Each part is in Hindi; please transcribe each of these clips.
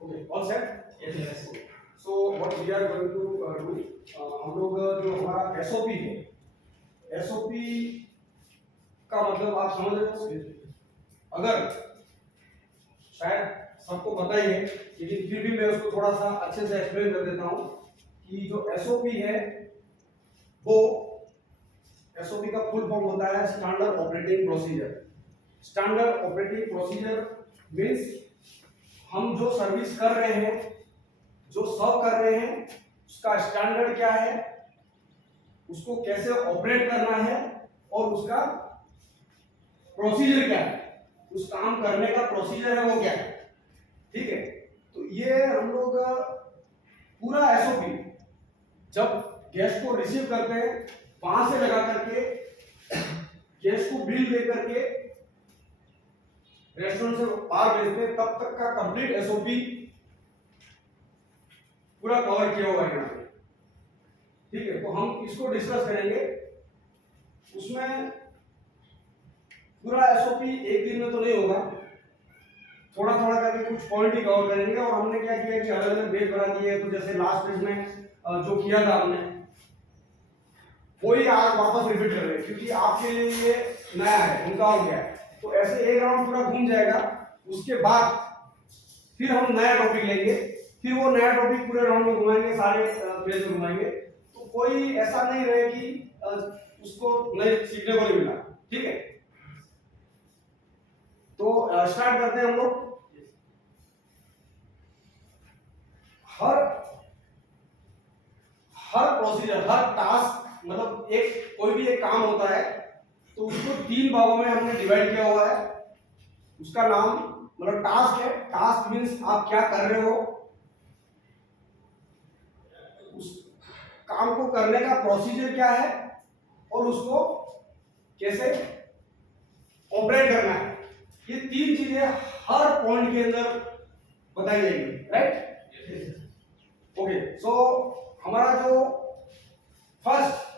Okay, all set? Yes. So what we are going to do, हम लोग जो हमारा SOP है, SOP का मतलब आप समझ रहे हो? अगर शायद सबको पता ही है, लेकिन फिर भी मैं उसको थोड़ा सा अच्छे से एक्सप्लेन कर देता हूँ कि जो SOP है, वो SOP का फुल फॉर्म होता है standard operating procedure. Standard operating procedure means हम जो सर्विस कर रहे हैं, जो सर्व कर रहे हैं, उसका स्टैंडर्ड क्या है, उसको कैसे ऑपरेट करना है और उसका प्रोसीजर क्या है, उस काम करने का प्रोसीजर है वो क्या है। ठीक है, तो ये हम लोग पूरा एसओपी जब गैस को रिसीव करते हैं, वहां से लगा करके गैस को बिल दे करके रेस्टोरेंट से बाहर भेजते हैं, तब तक का कंप्लीट एसओपी पूरा कवर किया हुआ है यहाँ पे। ठीक है, तो हम इसको डिस्कस करेंगे। उसमें पूरा एसओपी एक दिन में तो नहीं होगा, थोड़ा थोड़ा करके कुछ पॉइंट ही कवर करेंगे। और हमने क्या किया कि अलग अलग पेज बना दिए, तो जैसे लास्ट पेज में जो किया था हमने वही आज वापस रिपीट कर रहे हैं, क्योंकि आपके लिए ये नया है, उनका हो गया है। तो ऐसे एक राउंड पूरा घूम जाएगा, उसके बाद फिर हम नया टॉपिक लेंगे, फिर वो नया टॉपिक पूरे राउंड में घुमाएंगे, सारे पेज में घुमाएंगे। तो कोई ऐसा नहीं रहे कि उसको नहीं सीखने को नहीं मिला। ठीक है, तो स्टार्ट करते हैं हम लोग। हर प्रोसीजर, हर टास्क, मतलब एक कोई भी एक काम होता है तो उसको 3 भागों में हमने डिवाइड किया हुआ है। उसका नाम मतलब टास्क है। टास्क मीन्स आप क्या कर रहे हो, उस काम को करने का प्रोसीजर क्या है और उसको कैसे ऑपरेट करना है। ये 3 चीजें हर पॉइंट के अंदर बताई जाएंगी, राइट? ओके, सो हमारा जो फर्स्ट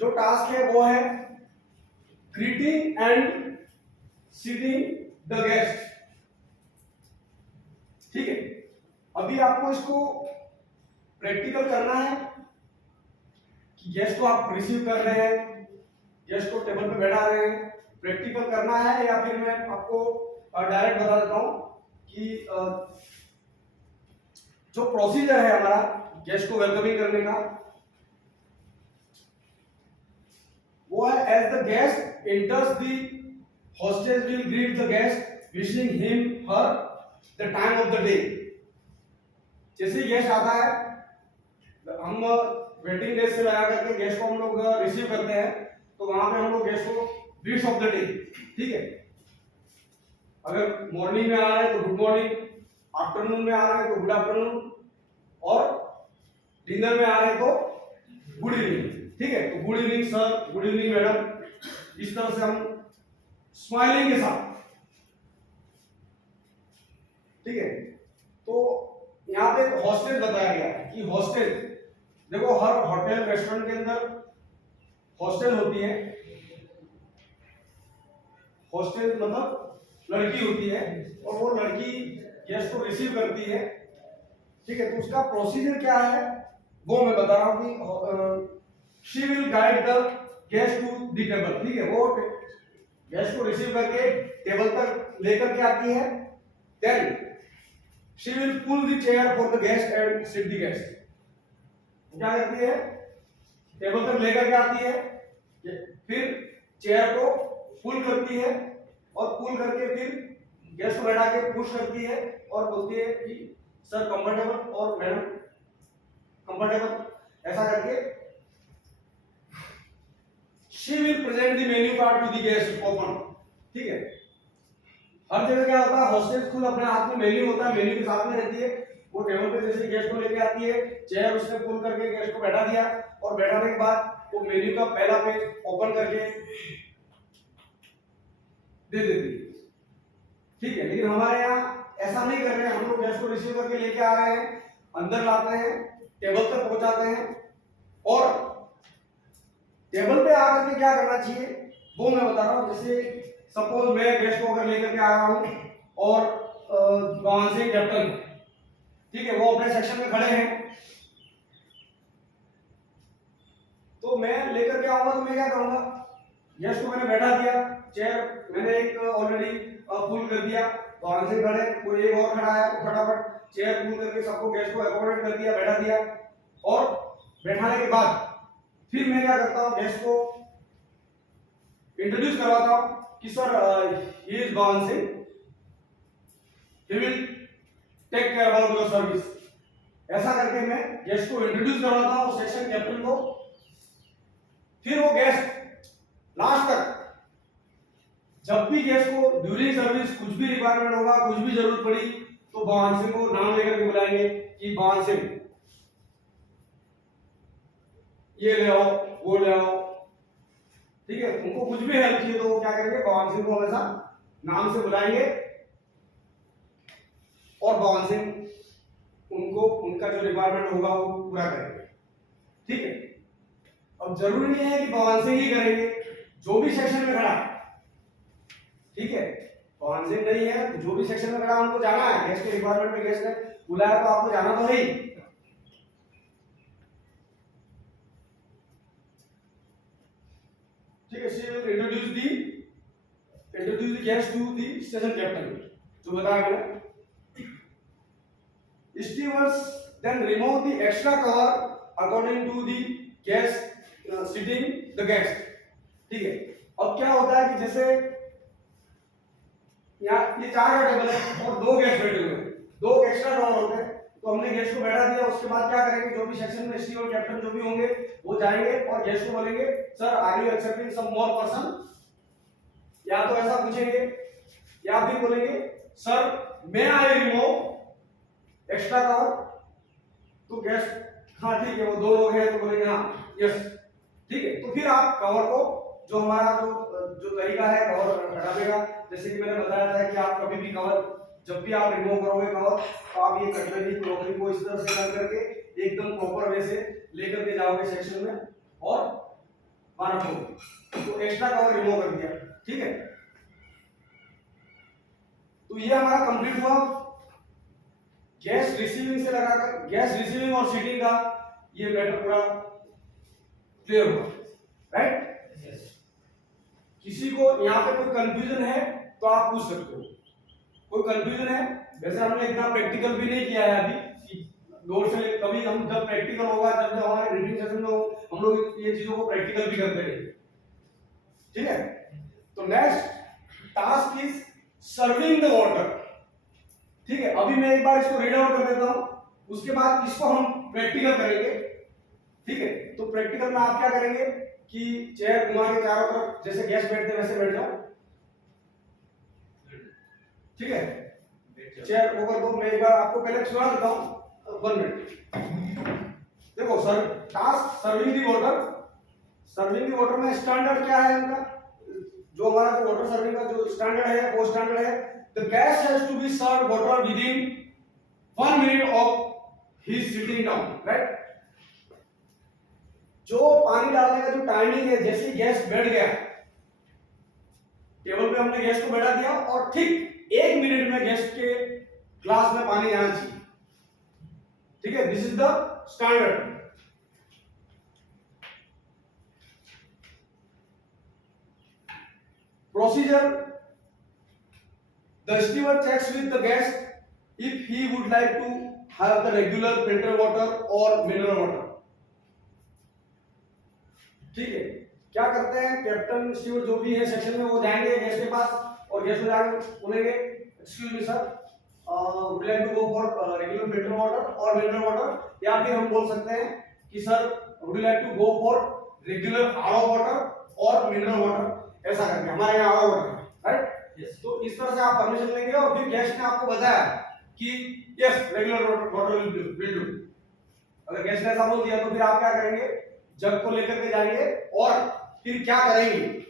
जो टास्क है वो है greeting and seating the guest. ठीक है, अभी आपको इसको प्रैक्टिकल करना है कि गेस्ट को आप रिसीव कर रहे हैं, गेस्ट को टेबल पे बैठा रहे हैं, प्रैक्टिकल करना है। या फिर मैं आपको डायरेक्ट बता देता हूं कि जो प्रोसीजर है हमारा गेस्ट को वेलकमिंग करने का, वो है as the guest enters the hostess will greet the guest wishing him her the time of the day। जैसे गेस्ट आता है, हम वेटिंग डेस्क से लगा करके गेस्ट को हम लोग रिसीव करते हैं, तो वहां पे हम लोग गेस्ट को विश ऑफ द डे। ठीक है, अगर मॉर्निंग में आ रहा है तो गुड मॉर्निंग, आफ्टरनून में आ रहा है तो गुड आफ्टरनून, और डिनर में आ रहे हैं तो गुड इवनिंग। ठीक है, तो good evening sir, good evening madam, इस तरह से हम स्माइलिंग के साथ। ठीक है, तो यहाँ पे हॉस्टेल बताया गया है कि हॉस्टेल, देखो हर होटल रेस्टोरेंट के अंदर हॉस्टेल होती है। हॉस्टेल मतलब लड़की होती है और वो लड़की गेस्ट को रिसीव करती है। ठीक है, तो उसका प्रोसीजर क्या है वो मैं बता रहा हूँ कि she will guide the guest to the table. ठीक है, वो गेस्ट को रिसीव करके टेबल पर लेकर के आती है। Then she will pull the chair for the guest and sit the guest. क्या करती है, टेबल तक लेकर के आती है, फिर चेयर को पुल करती है और पुल करके फिर गेस्ट को बैठा के पुश करती है और बोलती है कि सर कंफर्टेबल और मैडम कंफर्टेबल, ऐसा करके she will present the menu card to the guest open. ठीक है, हर जगह क्या होता है, हॉस्टेल खुद अपने हाथ में मेन्यू होता है, मेन्यू के साथ में रहती है। वो टेबल पे जैसे गेस्ट को लेके आती है, चेयर उसने पुल करके गेस्ट को बैठा दिया और बैठाने के बाद वो मेन्यू का पहला पेज ओपन करके दे देती है। ठीक है, लेकिन हमारे यहाँ ऐसा नहीं कर रहे हैं। हम लोग गेस्ट को रिसीव करके लेके आ रहे हैं, अंदर लाते हैं, टेबल तक पहुंचाते हैं, और टेबल पे आकर के क्या करना चाहिए वो मैं बता रहा हूँ। जैसे सपोज मैं गेस्ट को अगर लेकर के आ रहा हूँ और वहां से कैप्टन, ठीक है, वो अपने सेक्शन में खड़े हैं, तो मैं लेकर के आऊंगा, तो मैं क्या करूंगा, गैस को मैंने बैठा दिया, चेयर मैंने एक ऑलरेडी फुल कर दिया, वहां से खड़े कोई एक और खड़ा है, तो फटाफट चेयर फुल करके सबको गैस को अकोमोडेट कर दिया, बैठा दिया, और बैठाने के बाद फिर मैं क्या करता हूँ, गैस को इंट्रोड्यूस करवाता हूँ कि sir he is Bhavan Singh, he will take care about your service. ऐसा करके मैं गेस्ट को इंट्रोड्यूस करवाता हूँ सेक्शन कैप्टन को। फिर वो गेस्ट लास्ट तक जब भी गेस्ट को ड्यूरिंग सर्विस कुछ भी रिक्वायरमेंट होगा, कुछ भी जरूरत पड़ी, तो भवन सिंह को नाम लेकर के बुलाएंगे कि भवन सिंह ये ले आओ, वो ले आओ, ठीक है। उनको कुछ भी हेल्प चाहिए तो वो क्या करेंगे, भवन सिंह को हमेशा नाम से बुलाएंगे और भवन सिंह उनको उनका जो रिक्वायरमेंट होगा वो पूरा करेंगे, ठीक है। अब जरूरी नहीं है कि भवन सिंह ही करेंगे, जो भी सेक्शन में खड़ा, ठीक है, भवन सिंह नहीं है तो जो भी सेक्शन में खड़ा उनको जाना है, गेस्ट के रिक्वायरमेंट में गेस्ट ने बुलाया तो आपको जाना तो है ही। ठीक है, she will introduce the guest to the station captain, जो बताया मैंने। Stewards then remove the extra cover according to the guest sitting the guest, ठीक है। अब क्या होता है कि जैसे यहाँ ये 4 का टेबल है और 2 गेस्ट बैठे हुए हैं, 2 एक्स्ट्रा ड्रॉवर होते हैं, तो हमने गेस्ट को बैठा दिया, उसके बाद क्या करेंगे, जो भी सेक्शन में स्टीवर कैप्टन जो भी होंगे वो जाएंगे और गेस्ट को बोलेंगे sir are you accepting some more person, या तो ऐसा पूछेंगे या फिर बोलेंगे sir may I remove extra cover, तो गेस्ट हाँ ठीक है वो 2 लोग हैं तो बोलेंगे हाँ यस, ठीक है। तो फिर आप कवर को जो हमारा जो तरीका है कवर हटाने का, जैसे कि मैंने बताया था कि आप कभी भी कवर जब भी आप रिमूव करोगे कवर, तो आप ये कटलरी क्रॉकरी को इस तरह से कर करके एकदम प्रॉपर वे से लेकर के जाओगे सेक्शन में और बाहर रखोगे, तो एक्स्ट्रा कवर रिमूव कर दिया, ठीक है। तो ये हमारा कंप्लीट हुआ गैस रिसीविंग से लगाकर, गैस रिसीविंग और सीटिंग का ये मैटर पूरा क्लियर हुआ, राइट। किसी को यहाँ पे कोई कंफ्यूजन है तो आप पूछ सकते हो, कोई कंफ्यूजन है, वैसे हमने इतना प्रैक्टिकल भी नहीं किया है अभी, दौर से कभी हम जब प्रैक्टिकल होगा जब हमारे रीडिंग सेशन में हम लोग ये चीजों को प्रैक्टिकल भी करते रहेंगे, ठीक है। तो next task is serving the water, ठीक है। अभी मैं एक बार इसको रीड आउट कर देता हूं, उसके बाद इसको हम प्रैक्टिकल करेंगे, ठीक है। तो प्रैक्टिकल में आप क्या करेंगे कि चेयर घुमा के चारों तरफ जैसे गेस्ट बैठते वैसे बैठ जाओ, ठीक है। चेयर वो कर दो, मैं एक बार आपको पहले सुना देता हूं 1 मिनट। देखो sir task serving the water, serving the water में स्टैंडर्ड क्या है इनका, जो हमारा जो वाटर सर्विंग का जो स्टैंडर्ड है वो स्टैंडर्ड है the guest has to be serve water within 1 minute of his sitting down, right. जो पानी डालने का जो टाइमिंग है, जैसे गेस्ट बैठ गया टेबल पे, हमने गेस्ट को बैठा दिया और ठीक 1 मिनट में गेस्ट के ग्लास में पानी आना चाहिए, ठीक है। This is the standard. Procedure, the steward checks with the guest if he would like to have the regular filter water और मिनरल वाटर, ठीक है। क्या करते हैं कैप्टन स्टीवर्ड जो भी है सेक्शन में, वो जाएंगे गेस्ट के पास और गेस्ट को जाकर बोलेंगे excuse me sir would like to go for regular filter water और मिनरल वाटर, या फिर हम बोल सकते हैं कि sir would like to go for regular RO water और मिनरल वाटर, ऐसा करके हमारे यहाँ आरओ वाटर है, राइट। यस, तो इस तरह से आप परमिशन लेंगे और फिर गेस्ट ने आपको बताया कि yes regular water will do. अगर गेस्ट ने ऐसा बोल दिया तो फिर आप क्या करेंगे, जग को लेकर के जाएंगे और फिर क्या करेंगे,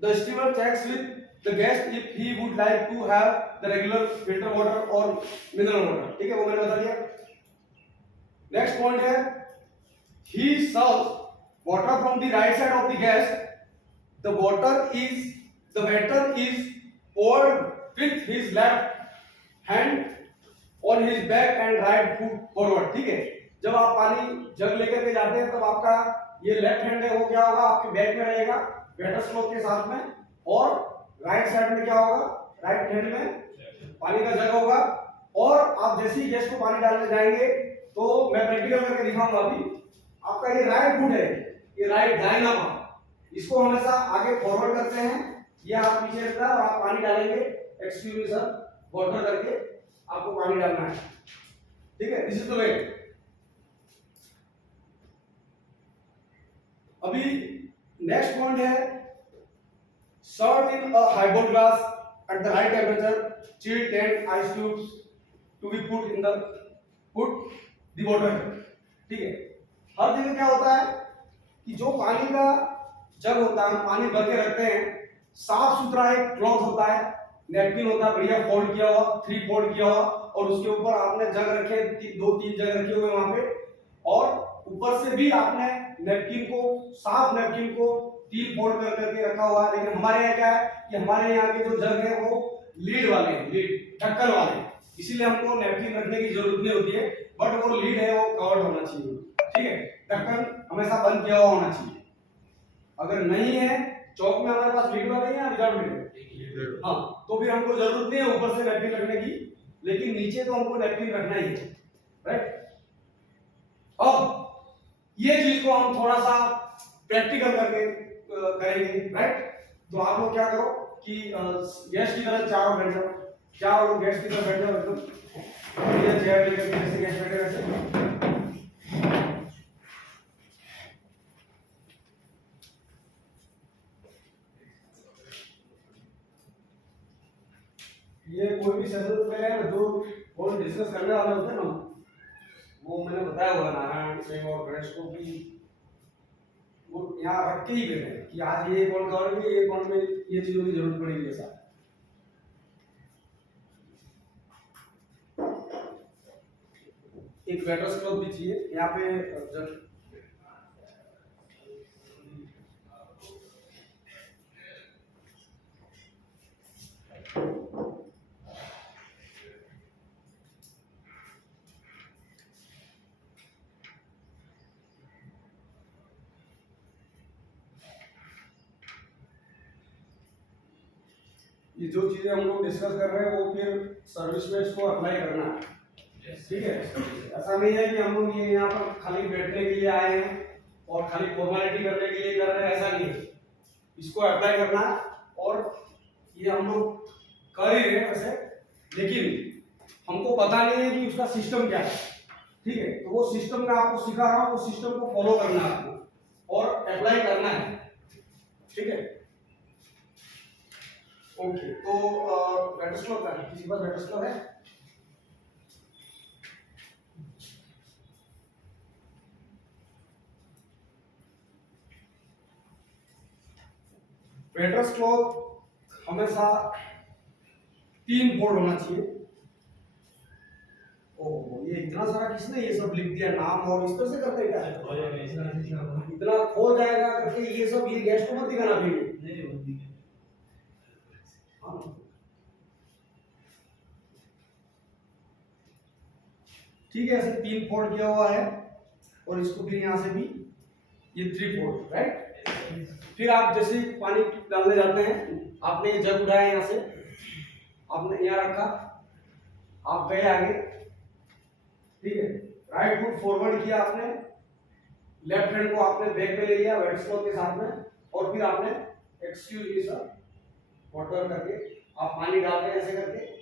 the steward checks with the guest if he would like to have the regular filter water or mineral water, ठीक है, वो मैंने बता दिया। नेक्स्ट पॉइंट है he serves water from the right side of the gas. The water is poured with his left hand on his back and right foot forward. ठीक है, जब आप पानी जग लेकर के जाते हैं तब आपका ये लेफ्ट हैंड है वो क्या होगा, आपके बैक में रहेगा वेटर स्लोप के साथ में, और राइट साइड में क्या होगा, राइट हैंड में पानी का जग होगा। और आप जैसे ही गैस को पानी डालने जाएंगे तो मैं प्रैक्टिकल करके दिखाऊंगा अभी। आपका ये राइट फुट है, ये राइट दाहिना पांव, इसको हमेशा आगे फॉरवर्ड करते हैं, ये हाथ पीछे रहता है और आप पानी डालेंगे एक्सक्यूज मी सर वाटर करके आपको पानी डालना है। ठीक है, दिस इज द वे। अभी नेक्स्ट पॉइंट है serve in a highball glass at the right temperature, chilled tent ice cubes to be put in the water. ठीक है, हर जगह क्या होता है कि जो पानी का जग होता है, पानी भर के रखते हैं, साफ सुथरा एक क्लॉथ होता है, नैपकिन होता है बढ़िया फोल्ड किया हुआ, 3 फोल्ड किया हुआ, और उसके ऊपर आपने जग रखे 2-3 जग रखे हुए वहां पे, और ऊपर से भी आपने नैपकिन को, साफ नैपकिन को 3 फोल्ड कर करके रखा हुआ है। लेकिन हमारे यहाँ क्या है कि हमारे यहाँ के जो जग है वो लीड वाले हैं, लीड ढक्कन वाले, इसीलिए हमको नैपकिन रखने की जरूरत नहीं होती है, बट वो लीड है वो कवर्ड होना चाहिए। ठीक है, ढक्कन हमेशा बंद किया हुआ होना चाहिए। अगर नहीं है, चौक में हमारे पास लीड वाले हैं विदाउट लीड, हाँ, तो फिर हमको जरूरत नहीं है ऊपर से नैपकिन रखने की, लेकिन नीचे तो हमको नैपकिन रखना ही है, राइट। अब ये चीज को हम थोड़ा सा प्रैक्टिकल करके करेंगे, राइट। तो आप लोग क्या करो कि गैस की तरफ चारों बैठ जाओ, चारों लोग गैस की तरफ बैठ जाओ एकदम, ये चेयर लेकर के जैसे गैस बैठे वैसे। ये कोई भी सेशन से पहले ना जो और डिस्कस करने वाले होते हैं ना, वो मैंने बताया हुआ नारायण सिंह और गणेश को कि वो यहाँ रख के ही गए हैं कि आज ये कौन करेंगे, ये कौन में ये चीजों की जरूरत पड़ेगी ऐसा। एक वेटर स्क्लब भी चाहिए यहाँ पे जब ये जो चीजें हम लोग डिस्कस कर रहे हैं वो फिर सर्विस में इसको अप्लाई करना है। ठीक है, ऐसा नहीं है कि हम लोग ये यहाँ पर खाली बैठने के लिए आए हैं और खाली फॉर्मेलिटी करने के लिए कर रहे हैं, ऐसा नहीं है, इसको अप्लाई करना है। और ये हम लोग कर ही रहे हैं वैसे, लेकिन हमको पता नहीं है कि उसका सिस्टम क्या है। ठीक है, तो वो सिस्टम मैं आपको सिखा रहा हूँ, वो सिस्टम को फॉलो करना है आपको और अप्लाई करना है। ठीक है, ओके। तो वेटर स्क्लब है, किसी के पास वेटर स्क्लब है? वेटर स्क्लब हमेशा 3 फोल्ड होना चाहिए। ओह, ये इतना सारा किसने ये सब लिख दिया नाम, और इस तरह से करते क्या इतना खो जाएगा करके ये सब, ये गैस को मत दिखाना फिर। ठीक है, ऐसे 3 फोल्ड किया हुआ है, और इसको फिर यहाँ से भी ये 3 फोल्ड, राइट। फिर आप जैसे पानी डालने जाते हैं, आपने ये जग उठाया यहाँ से, आपने यहाँ रखा, आप गए आगे। ठीक है, राइट फुट फॉरवर्ड किया आपने, लेफ्ट हैंड को आपने बैक में ले लिया वेट स्क्लब के साथ में, और फिर आपने एक्सक्यूज मी सर वाटर करके आप पानी डाल रहे हैं ऐसे करके।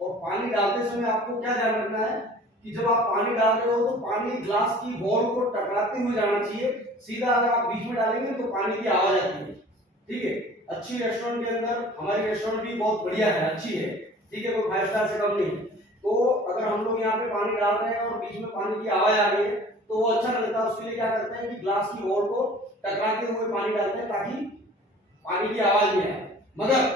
और पानी डालते समय आपको क्या ध्यान रखना है कि जब आप पानी डाल रहे हो तो पानी ग्लास की वॉल को टकराते हुए जाना चाहिए। सीधा अगर आप बीच में डालेंगे तो पानी की आवाज आती है। ठीक है, अच्छी रेस्टोरेंट के अंदर, हमारी रेस्टोरेंट भी बहुत बढ़िया है, अच्छी है, ठीक है, कोई 5 स्टार से कम नहीं है। तो अगर हम लोग यहाँ पे पानी डाल रहे हैं और बीच में पानी की आवाज आ रही है तो वो अच्छा नहीं लगता। उसके लिए क्या करते हैं कि ग्लास की वॉल को टकराते हुए पानी डालते हैं ताकि पानी की आवाज नहीं आए। मगर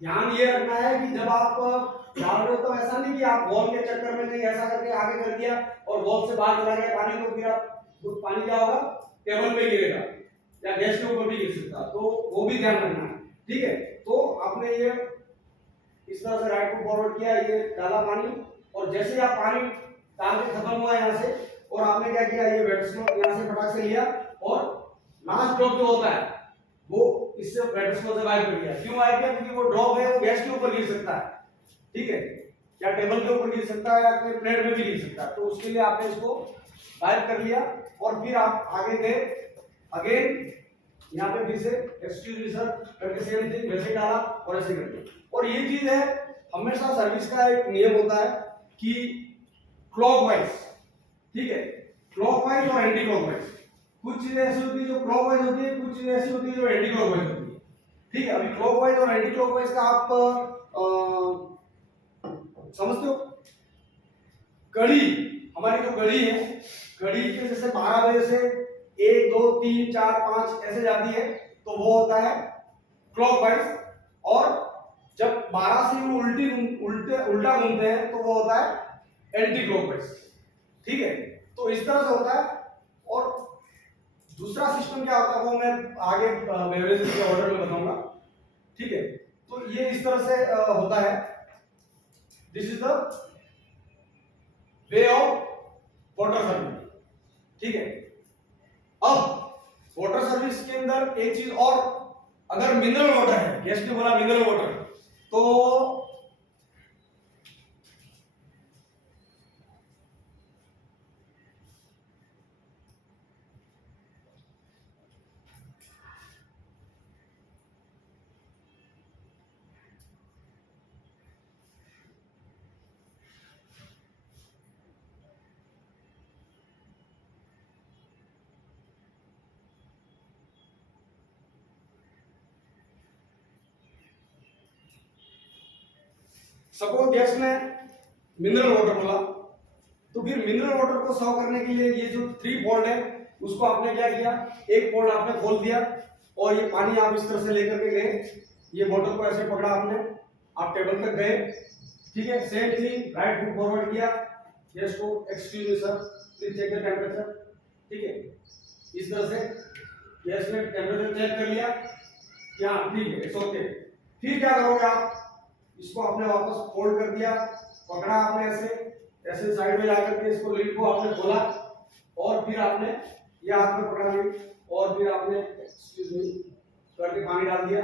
ध्यान ये रखना है कि जब आप डाल रहे हो तो ऐसा नहीं कि आप वॉल के चक्कर में नहीं ऐसा करके आगे कर दिया और वॉल से बाहर चला गया पानी, तो फिर आप तो पानी क्या होगा, टेबल पे गिरेगा या गैस के ऊपर भी गिर सकता, तो वो भी ध्यान रखना है। ठीक है, तो आपने ये इस तरह से राइट टू फॉरवर्ड किया, ये डाला पानी, और जैसे ही आप पानी डाल के खत्म हुआ यहाँ से, और आपने क्या किया, ये वेट स्लो यहाँ से फटाक से लिया और लास्ट ड्रॉप जो होता है वो इससे वेट स्लो से वाइप कर दिया। क्यों वाइप किया, क्योंकि वो ड्रॉप है वो गैस के ऊपर गिर सकता है, ठीक है, या टेबल के ऊपर गिर सकता है या अपने प्लेट में भी गिर सकता है, तो उसके लिए आपने इसको वाइप कर लिया और फिर आप आगे गए, अगेन यहाँ पे फिर से एक्सक्यूज मी सर करके सेम थिंग वैसे डाला और ऐसे कर दिया। और ये चीज है, हमेशा सर्विस का एक नियम होता है कि क्लॉकवाइज, ठीक है, क्लॉकवाइज और एंटी क्लॉकवाइज। कुछ चीजें ऐसी होती है जो क्लॉकवाइज होती है, कुछ चीजें ऐसी होती है जो एंटी क्लॉकवाइज होती है, ठीक है। अभी क्लॉकवाइज और एंटी क्लॉकवाइज का आप समझते हो। घड़ी, हमारी जो घड़ी है, घड़ी के जैसे 12 बजे से 1 2 3 4 5 ऐसे जाती है, तो वो होता है क्लॉकवाइज, और जब 12 से वो उल्टा घूमते हैं तो वो होता है एंटी क्लॉकवाइज, ठीक है। तो इस तरह से होता है। और दूसरा सिस्टम क्या होता है वो मैं आगे बेवरेजेस के ऑर्डर में बताऊंगा, ठीक है। तो ये इस तरह से होता है, this is the way of water service, ठीक है। अब वाटर सर्विस के अंदर एक चीज और, अगर मिनरल वाटर है, गेस्ट ने बोला मिनरल वाटर, तो सपोज गेस्ट ने मिनरल वाटर बोला, तो फिर मिनरल वाटर को सर्व करने के लिए ये जो 3 फोल्ड है उसको आपने क्या किया, एक फोल्ड आपने खोल दिया और ये पानी आप इस तरह से लेकर के गए, ये बोतल को ऐसे पकड़ा आपने, आप टेबल तक गए, ठीक है। Same thing right to forward किया, गेस्ट को excuse me sir please check the temperature, ठीक है। इस तरह से गेस्ट ने टेंपरेचर चेक कर लिया, क्या ठीक है, इट्स ओके। फिर क्या करोगे आप, इसको आपने वापस फोल्ड कर दिया, पकड़ा आपने ऐसे ऐसे साइड में जाकर के इसको लिड को आपने खोला और फिर आपने ये हाथ में पकड़ा लिड और फिर आपने एक्सक्यूज मी करके पानी डाल दिया,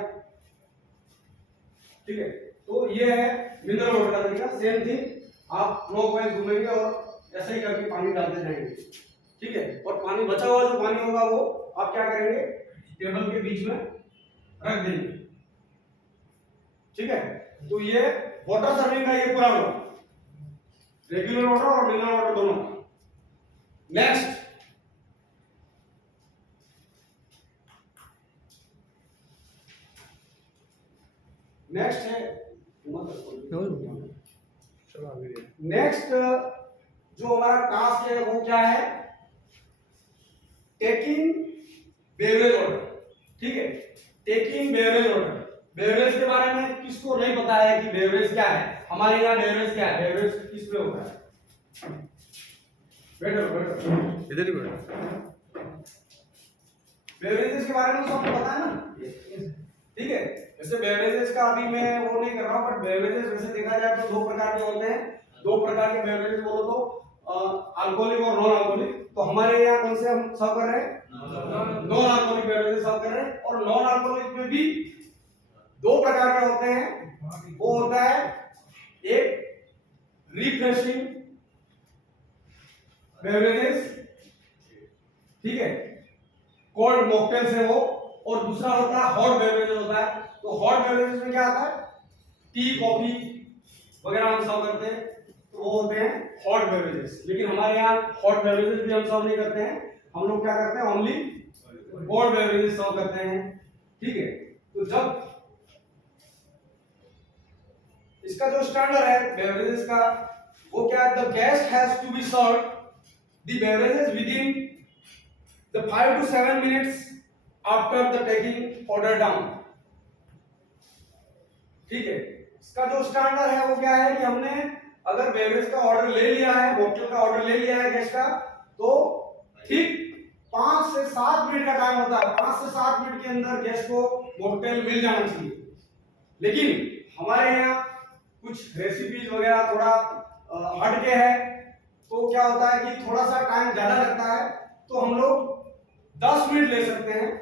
ठीक है। तो ये है मिनरल वाटर का तरीका। सेम थिंग आप क्लॉकवाइज घूमेंगे और ऐसे ही करके पानी डालते जाएंगे, ठीक है। और पानी बचा हुआ जो पानी होगा वो आप क्या करेंगे, टेबल के बीच में रख देंगे, ठीक है। तो ये वाटर सर्विंग का ये पूरा हुआ, रेगुलर वाटर और मिनरल वाटर दोनों। नेक्स्ट है नेक्स्ट जो हमारा टास्क है वो क्या है, टेकिंग बेवरेज ऑर्डर, ठीक है। टेकिंग बेवरेज ऑर्डर, बेवरेज के बारे में किसको नहीं पता है कि बेवरेज क्या है, हमारे यहाँ बेवरेज क्या है, बेवरेज किस में होता है, बैठो इधर ही बैठो। बेवरेजेस के बारे में सबको पता है ना, ठीक है। जैसे बेवरेजेस का अभी मैं वो नहीं कर रहा हूँ, बट बेवरेजेस वैसे देखा जाए तो 2 प्रकार के होते हैं। 2 प्रकार के बेवरेजेस बोलो तो अल्कोहलिक और नॉन अल्कोहलिक। तो हमारे यहाँ कौन से हम सर्व कर रहे हैं, नॉन अल्कोहलिक बेवरेजेस सर्व कर रहे हैं। और नॉन अल्कोहलिक में भी 2 प्रकार के होते हैं, वो होता है एक रिफ्रेशिंग बेवरेजेस, ठीक है, कोल्ड मॉकटेल्स है वो, और दूसरा होता है हॉट बेवरेजेस होता है। तो हॉट बेवरेजेस में क्या आता है, टी कॉफी वगैरह हम सर्व करते हैं, तो वो होते हैं हॉट बेवरेजेस। लेकिन हमारे यहाँ हॉट बेवरेजेस भी हम सर्व नहीं करते हैं, हम लोग क्या करते हैं, ओनली कोल्ड बेवरेजेस सर्व करते हैं, ठीक है। तो जब इसका जो स्टैंडर्ड है बेवरेजेस का वो क्या है, the guest has to be served the beverages within the 5 to 7 minutes after the taking order down, ठीक है। इसका जो स्टैंडर्ड है वो क्या है कि हमने अगर बेवरेज का ऑर्डर ले लिया है, मॉकटेल का ऑर्डर ले लिया है गैस का, तो ठीक 5 से 7 मिनट का टाइम होता है, 5 से 7 मिनट के अंदर गैस को मॉकटेल मिल जाना चाहिए। लेकिन हमारे यहाँ कुछ रेसिपीज वगैरह थोड़ा हट के है, तो क्या होता है कि थोड़ा सा टाइम ज्यादा लगता है, तो हम लोग 10 मिनट ले सकते हैं,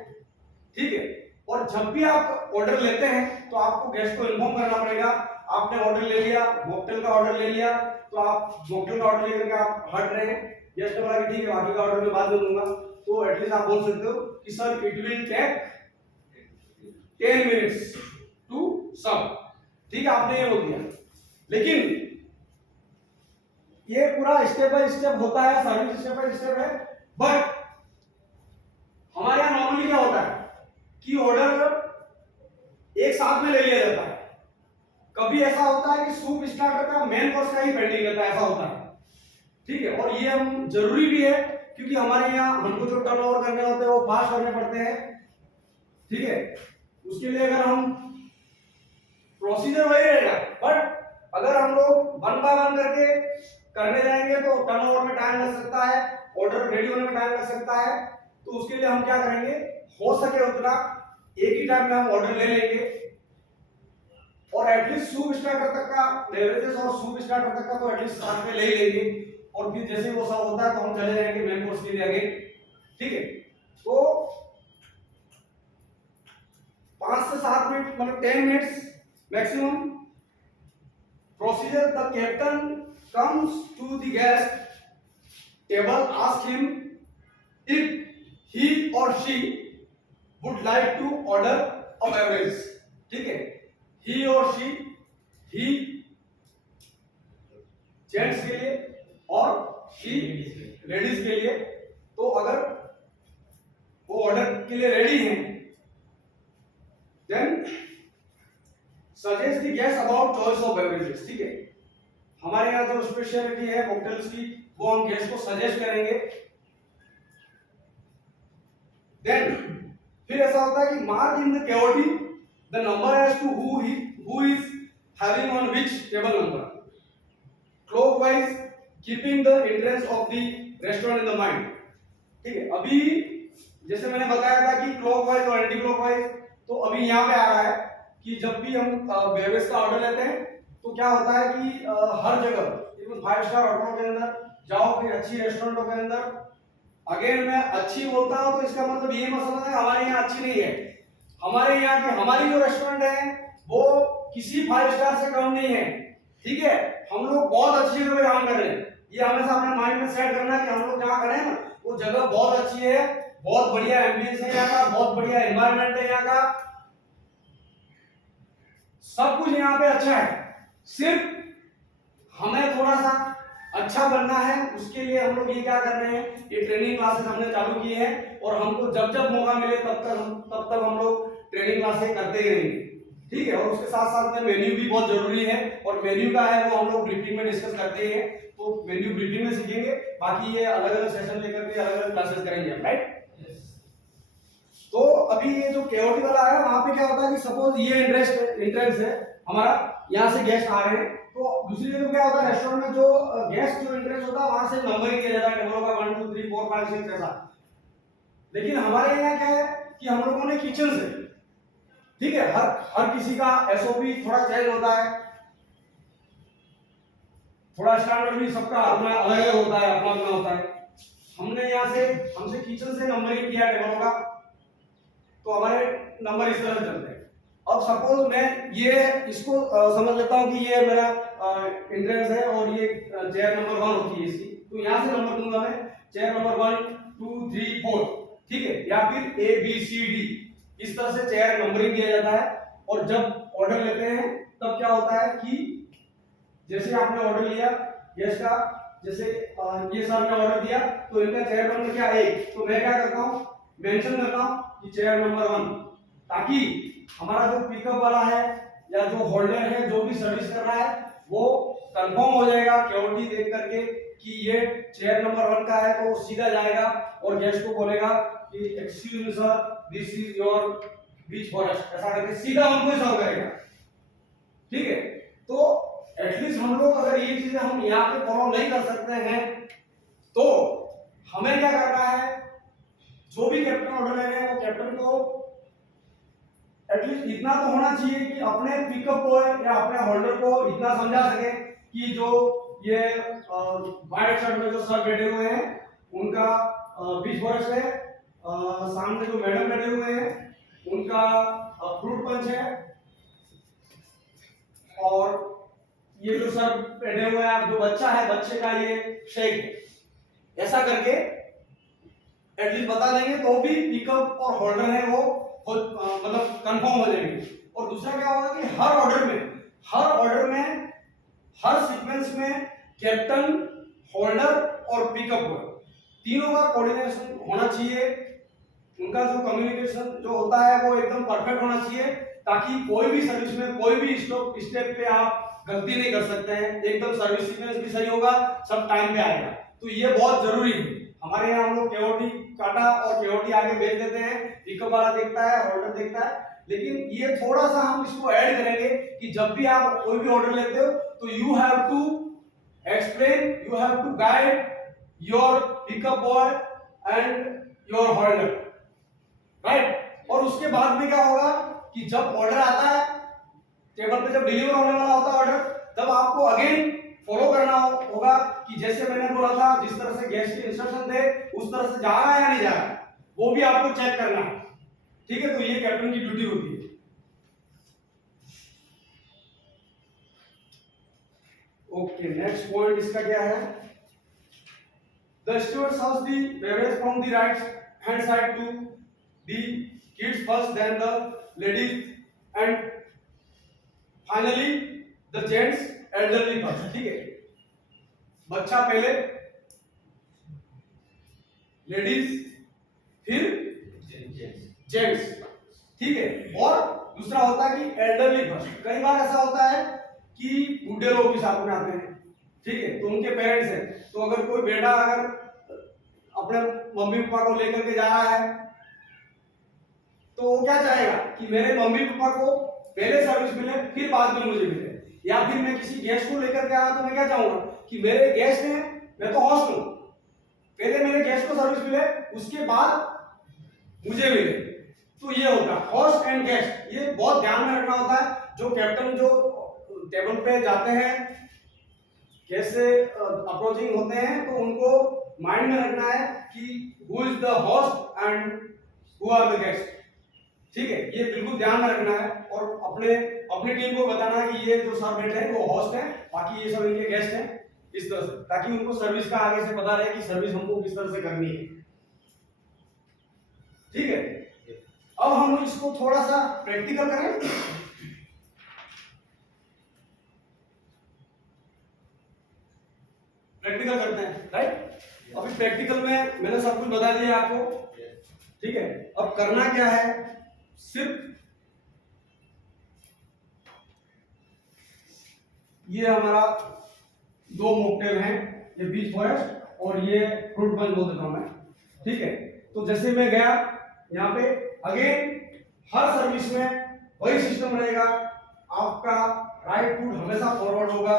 ठीक है। और जब भी आप ऑर्डर लेते हैं तो आपको गेस्ट को इन्फॉर्म करना पड़ेगा। आपने ऑर्डर ले लिया, मॉकटेल का ऑर्डर ले लिया, तो आप मॉकटेल का ऑर्डर लेकर के आप हट रहे हैं, गेस्ट ने बोला कि ठीक है बाकी का ऑर्डर मैं बाद में दूंगा, तो एटलीस्ट आप बोल सकते हो कि sir it will take 10 minutes to serve, ठीक है, आपने ये बोल दिया। लेकिन ये पूरा स्टेप बाय स्टेप होता है, सर्विस स्टेप बाय स्टेप है, बट हमारे यहाँ नॉर्मली क्या होता है कि ऑर्डर एक साथ में ले लिया जाता है। कभी ऐसा होता है कि सूप स्टार्टर का मेन कोर्स का ही पेंडिंग रहता है, ऐसा होता है, ठीक है। और ये हम जरूरी भी है क्योंकि हमारे यहाँ हमको जो टर्नओवर करने होते हैं वो फास्ट करने पड़ते हैं, ठीक है। उसके लिए अगर हम प्रोसीजर वही रहेगा, बट अगर हम लोग वन बाय वन करके करने जाएंगे तो टर्नओवर में टाइम लग सकता है, ऑर्डर रेडी होने में टाइम लग सकता है। तो उसके लिए हम क्या करेंगे, हो सके उतना एक ही टाइम में हम ऑर्डर ले लेंगे, और एटलीस्ट सूप स्टार्टर तक का बेवरेजेस और सूप स्टार्टर तक का तो एटलीस्ट साथ में ले ही लेंगे, और फिर जैसे वो सब होता है तो हम चले जाएंगे मेन कोर्स के लिए आगे, ठीक है। तो 5 से 7 मिनट मतलब 10 minutes maximum procedure. The captain comes to the guest table, ask him if he or she would like to order a beverage, ठीक है। he or she, he gents के लिए और she लेडीज के लिए। तो अगर वो ऑर्डर के लिए रेडी हैं, then suggest the guest about choice of beverages, ठीक है। हमारे यहाँ जो स्पेशलिटी है मॉकटेल्स की वो हम गेस्ट को सजेस्ट करेंगे। देन फिर ऐसा होता है कि mark in the KOT the number as to who is having on which table number, clockwise keeping the entrance of the restaurant in the mind, ठीक है। अभी जैसे मैंने बताया था कि क्लॉकवाइज और एंटी क्लॉकवाइज, तो अभी यहाँ पे आ रहा है कि जब भी हम बेवरेज का ऑर्डर लेते हैं तो क्या होता है कि हर जगह इवन 5 स्टार होटलों के अंदर जाओ, फिर अच्छी रेस्टोरेंटों के अंदर, अगेन मैं अच्छी बोलता हूं तो इसका मतलब ये मसला है हमारे यहाँ अच्छी नहीं है। हमारे यहाँ की हमारी जो रेस्टोरेंट है वो किसी 5 स्टार से कम नहीं है, ठीक है। हम लोग बहुत अच्छी जगह काम कर रहे हैं, ये हमेशा अपने माइंड में सेट करना कि हम लोग जहाँ करें ना वो जगह बहुत अच्छी है, बहुत बढ़िया एम्बियंस है यहाँ का, बहुत बढ़िया एनवायरनमेंट है यहाँ का, सब कुछ यहाँ पे अच्छा है। सिर्फ हमें थोड़ा सा अच्छा बनना है, उसके लिए हम लोग ये क्या कर रहे हैं, ये ट्रेनिंग क्लासेस हमने चालू की है, और हमको जब जब मौका मिले तब तक हम लोग ट्रेनिंग क्लासेस करते ही रहेंगे, ठीक है। और उसके साथ साथ में मेन्यू भी बहुत जरूरी है, और मेन्यू का है वो हम लोग ब्रीफिंग में डिस्कस करते हैं, तो मेन्यू ब्रीफिंग में सीखेंगे, बाकी ये अलग अलग सेशन लेकर के अलग अलग क्लासेस करेंगे, राइट। तो अभी ये जो केओटी वाला है वहां पे क्या होता है कि सपोज ये एंट्रेंस है हमारा, यहाँ से गेस्ट आ रहे हैं, तो दूसरी जगह क्या होता है रेस्टोरेंट में जो गेस्ट जो एंट्रेंस होता है वहां से नंबरिंग किया जाता है टेबलों का 1 2 3 4 5 6 ऐसा। लेकिन हमारे यहाँ क्या है कि हम लोगों ने किचन से, ठीक है, हर किसी का एसओपी थोड़ा चेंज होता है, थोड़ा स्टैंडर्ड भी सबका अपना अलग अलग होता है, अपना अपना होता है। हमने यहाँ से हमसे किचन से नंबरिंग किया टेबलों का, तो हमारे नंबर इस तरह चलते हैं। अब सपोज मैं ये इसको समझ लेता हूँ कि ये मेरा एंट्रेंस है और ये चेयर नंबर 1 होती है इसकी, तो यहाँ से नंबर दूंगा मैं चेयर नंबर 1 2 3 4, ठीक है, या फिर A B C D इस तरह से चेयर नंबरिंग किया जाता है। और जब ऑर्डर लेते हैं तब क्या होता है कि जैसे आपने ऑर्डर लिया गेस्ट का, जैसे ये सर ने ऑर्डर दिया तो इनका चेयर नंबर क्या 1, तो मैं क्या करता हूँ मेंशन करता हूँ कि चेयर नंबर 1, ताकि हमारा जो पिकअप वाला है या जो होल्डर है जो भी सर्विस कर रहा है वो कंफर्म हो जाएगा केओटी देख करके कि ये चेयर नंबर 1 का है, तो वो सीधा जाएगा और गेस्ट को बोलेगा कि excuse me sir this is your beach forest, ऐसा करके सीधा उनको सर्व करेगा, ठीक है। तो एटलीस्ट हम लोग अगर ये चीजें हम यहाँ पे फॉलो नहीं कर सकते हैं तो हमें क्या करना है, जो भी कैप्टन ऑर्डर ले रहे हैं वो कैप्टन को एटलीस्ट इतना तो होना चाहिए कि अपने पिकअप बॉय या अपने होल्डर को इतना समझा सके कि जो ये वाइट शर्ट में जो सर बैठे हुए हैं उनका बीच फॉरेस्ट है, सामने जो मैडम बैठे हुए हैं उनका फ्रूट पंच है, और ये जो सर बैठे हुए हैं जो बच्चा है बच्चे का ये शेक है। ऐसा करके एटलीस्ट बता देंगे तो भी पिकअप और होल्डर है वो मतलब कंफर्म हो जाएंगे। और दूसरा क्या होगा कि हर ऑर्डर में हर सीक्वेंस में कैप्टन, होल्डर और पिकअप तीनों का कोऑर्डिनेशन होना चाहिए। उनका जो कम्युनिकेशन जो होता है वो एकदम परफेक्ट होना चाहिए, ताकि कोई भी सर्विस में कोई भी स्टेप पे आप गलती नहीं कर सकते हैं। एकदम सर्विस सीक्वेंस भी सही होगा, सब टाइम पे आएगा। तो ये बहुत जरूरी है। हमारे यहाँ हम लोग केओटी काटा और केओटी आगे भेज देते हैं, पिकअप वाला देखता है, होल्डर देखता है। लेकिन ये थोड़ा सा हम इसको ऐड करेंगे कि जब भी आप कोई भी ऑर्डर लेते हो तो you have to explain, you have to guide your pickup boy and your holder, right. और उसके बाद में क्या होगा कि जब ऑर्डर आता है टेबल पे, जब डिलीवर होने वाला होता है ऑर्डर, तब आपको अगेन फॉलो करना होगा कि जैसे मैंने बोला था, जिस तरह से गैस के इंस्ट्रक्शन थे उस तरह से जा रहा है या नहीं जा रहा है, वो भी आपको चेक करना है, ठीक है। तो ये कैप्टन की ड्यूटी होती है। ओके, नेक्स्ट पॉइंट इसका क्या है, the steward serves the beverage from the right hand side to the kids first, then the ladies and finally the gents elderly first, ठीक है। बच्चा पहले, लेडीज, फिर जेंट्स, ठीक है। और दूसरा होता है कि एल्डरली फर्स्ट। कई बार ऐसा होता है कि बूढ़े लोग भी साथ में आते हैं, ठीक है, तो उनके पेरेंट्स हैं, तो अगर कोई बेटा अगर अपने मम्मी पापा को लेकर के जा रहा है तो वो क्या चाहेगा कि मेरे मम्मी पापा को पहले सर्विस मिले फिर बाद में मुझे मिले। या फिर मैं किसी गेस्ट को लेकर के आया तो मैं क्या चाहूंगा कि मेरे गेस्ट हैं, मैं तो होस्ट हूं, पहले मेरे गेस्ट को सर्विस मिले उसके बाद मुझे मिले। तो ये होता है होस्ट एंड गेस्ट, ये बहुत ध्यान में रखना होता है। जो कैप्टन जो टेबल पे जाते हैं, कैसे अप्रोचिंग होते हैं, तो उनको माइंड में रखना है कि who is the host and who are the guest, ठीक है। ये बिल्कुल ध्यान में रखना है और अपनी टीम को बताना है कि ये जो सर बैठे हैं वो होस्ट हैं, बाकी ये सब इनके गेस्ट हैं, इस तरह से, ताकि उनको सर्विस का आगे से पता रहे कि सर्विस हमको किस तरह से करनी है, ठीक है। अब हम इसको थोड़ा सा प्रैक्टिकल करें। प्रैक्टिकल करते हैं, राइट। अभी प्रैक्टिकल में मैंने सब कुछ बता दिया आपको, ठीक है। अब करना क्या है, सिर्फ ये हमारा 2 मॉकटेल हैं, ये बीच फॉरेस्ट और ये फ्रूट पंच बोल देता हूं मैं, ठीक है। तो जैसे मैं गया यहाँ पे, अगेन हर सर्विस में वही सिस्टम रहेगा, आपका राइट फुट हमेशा फॉरवर्ड होगा,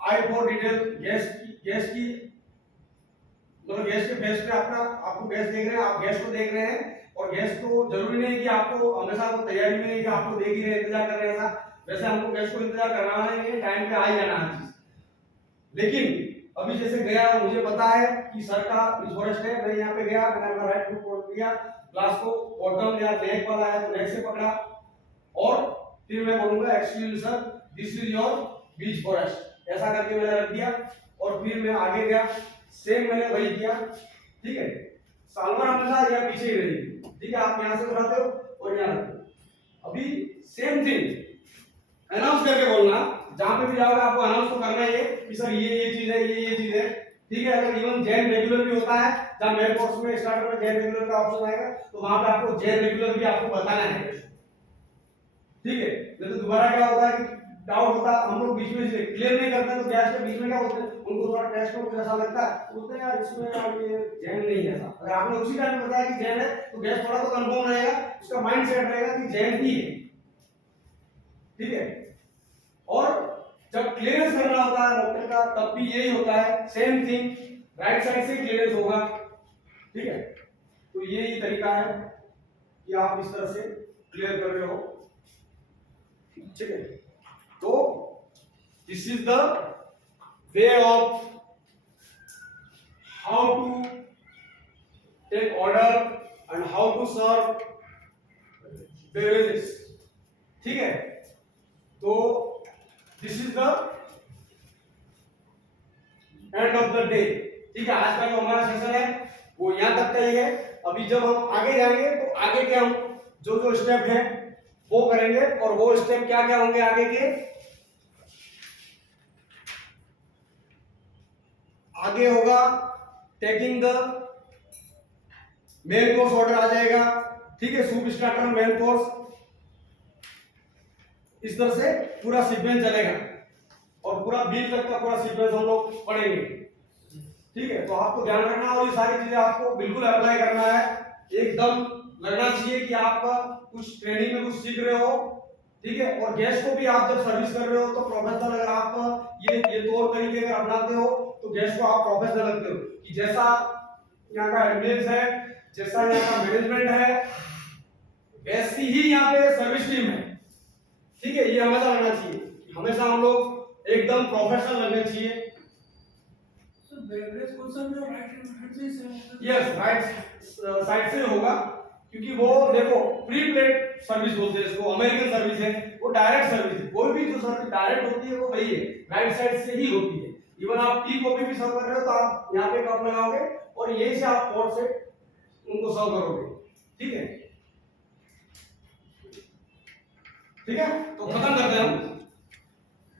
आई फॉर डिटेल, गैस की मतलब गैस के फेस पे आपको गैस देख रहे हैं, आप गैस को देख रहे हैं, और गैस को जरूरी नहीं कि आपको हमेशा वो तैयारी में है कि आपको देख ही रहे, इंतजार कर रहे हैं, ऐसा वैसे हमको गैस को इंतजार करना है, टाइम पे आ ही जाना है। लेकिन अभी जैसे गया, मुझे पता है कि सर का फॉरेस्ट है, मैं यहाँ पे गया, मैंने अपना राइट फुट पकड़ लिया, ग्लास को बॉटम या नेक वाला है तो नेक से पकड़ा, और फिर मैं बोलूंगा excuse sir this is your beach forest, ऐसा करके मैंने रख दिया, और फिर मैं आगे गया, सेम मैंने वही किया, ठीक है। सालवर हमेशा या पीछे ही रहेगी, ठीक है, आप यहाँ से उठाते हो और यहाँ रखते हो। अभी सेम थिंग अनाउंस करके बोलना, जहां पे भी जाओगे आपको अनाउंस तो करना ही है कि सर ये चीज है, ये चीज है, ठीक है। अगर इवन जेन रेगुलर भी होता है, जब मेरे कोर्स में स्टार्टर में जेन रेगुलर का ऑप्शन आएगा तो वहां पे आपको जेन रेगुलर भी आपको बताना है, ठीक है। नहीं तो दोबारा क्या होता है कि डाउट होता है, हम लोग बीच में से क्लियर नहीं करते तो गैस के बीच में क्या होता है, उनको थोड़ा टेस्ट को जैसा लगता है, बोलते हैं यार इसमें यार ये जेन नहीं है ऐसा। अगर आपने उसी टाइम बताया कि जेन है तो गैस थोड़ा तो कंफर्म रहेगा, उसका माइंड सेट रहेगा कि जेन ही है, ठीक है। और जब क्लियरेंस करना होता है मॉकटेल का तब भी यही होता है, सेम थिंग राइट साइड से क्लियरेंस होगा। ठीक है, तो यही तरीका है कि आप इस तरह से क्लियर कर रहे हो। ठीक है, तो this is the way of how to take order and how to serve beverages. ठीक है, तो this is the end of the day. ठीक है, आज का जो हमारा सेशन है वो यहां तक का ही है। अभी जब हम आगे जाएंगे तो आगे के हम जो जो स्टेप हैं वो करेंगे, और वो स्टेप क्या क्या होंगे आगे के, आगे होगा taking the main course order आ जाएगा। ठीक है, सूप स्टार्टर मेन कोर्स, इस तरह से पूरा सीक्वेंस चलेगा और पूरा बीच तक का पूरा सीक्वेंस हम लोग पढ़ेंगे। ठीक है, तो आपको ध्यान रखना और ये सारी चीजें आपको बिल्कुल अप्लाई करना है। एकदम लगना चाहिए कि आप कुछ ट्रेनिंग में कुछ सीख रहे हो। ठीक है, और गैस को भी आप जब सर्विस कर रहे हो तो प्रोफेशनल, अगर आप ये तौर तरीके अगर अपनाते हो तो गैस को आप प्रोफेशनल लगते हो कि जैसा यहाँ का एम्बियंस है, जैसा यहाँ का मैनेजमेंट है, वैसी ही यहाँ पे सर्विस टीम है। ठीक है, ये हमेशा लगना चाहिए, हमेशा हम लोग एकदम प्रोफेशनल लगने चाहिए। यस, राइट साइड से होगा, क्योंकि वो देखो प्री प्लेट सर्विस बोलते हैं इसको, अमेरिकन सर्विस है, वो डायरेक्ट सर्विस है। कोई भी जो सर्विस डायरेक्ट होती है वो वही है, राइट साइड से ही होती है। इवन आप टी कॉफी भी सर्व कर रहे हो तो आप यहाँ पे कप लगाओगे और यही से आप पॉट से उनको सर्व करोगे। ठीक है, ठीक है, तो खत्म करते हैं हम।